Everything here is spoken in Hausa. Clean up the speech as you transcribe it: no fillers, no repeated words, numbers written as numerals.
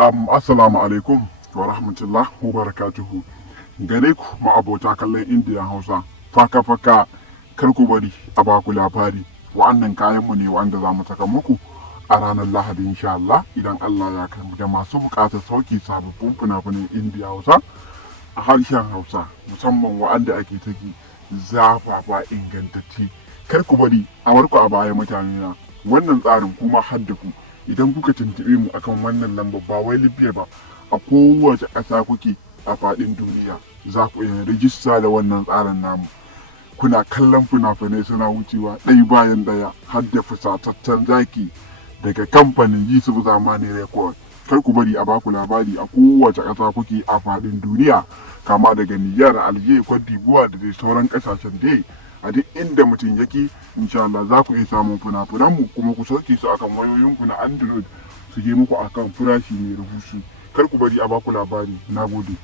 Assalamu alaikum wa rahmatullah wa barakatuhu. Gare ku ma'abota kallon Indiya Hausa, faka kar ku bari a baku labari. Wa'annan kayanmu ne wanda za mu saka muku a ranar Lahadi insha Allah idan Allah ya kai mu, da masu buƙatar sauki sababbin fina-finan Indiya Hausa a harshen Hausa, musamman wa'anda ake saki zafafa ingantacce. Kar ku bari a warku a baya mutane na. Wannan tsarin kuma hadda ku idan kuka tuntuɓe mu akan wannan lambar, ba wai Libya ba, a kowace ƙasa kuke a faɗin duniya za ku iya rijista da wannan tsarin namu. Kuna kallon fina-finai suna wucewa ɗaya bayan ɗaya har da fusataccen zaki daga kamfanin Yusuf Zamani Record. Kar ku bari a baku labari a kowace ƙasa kuke a faɗin duniya, kama daga Nijar, Algeria, Cote d'Ivoire da dai sauran ƙasashen dai. A duk inda mutum yake insha Allah za ku iya samun fina-finan mu, kuma ku sauke su akan wayoyinku na Android su je muku akan farashi mai rahusu. Kar ku bari a baku labari. Nagode.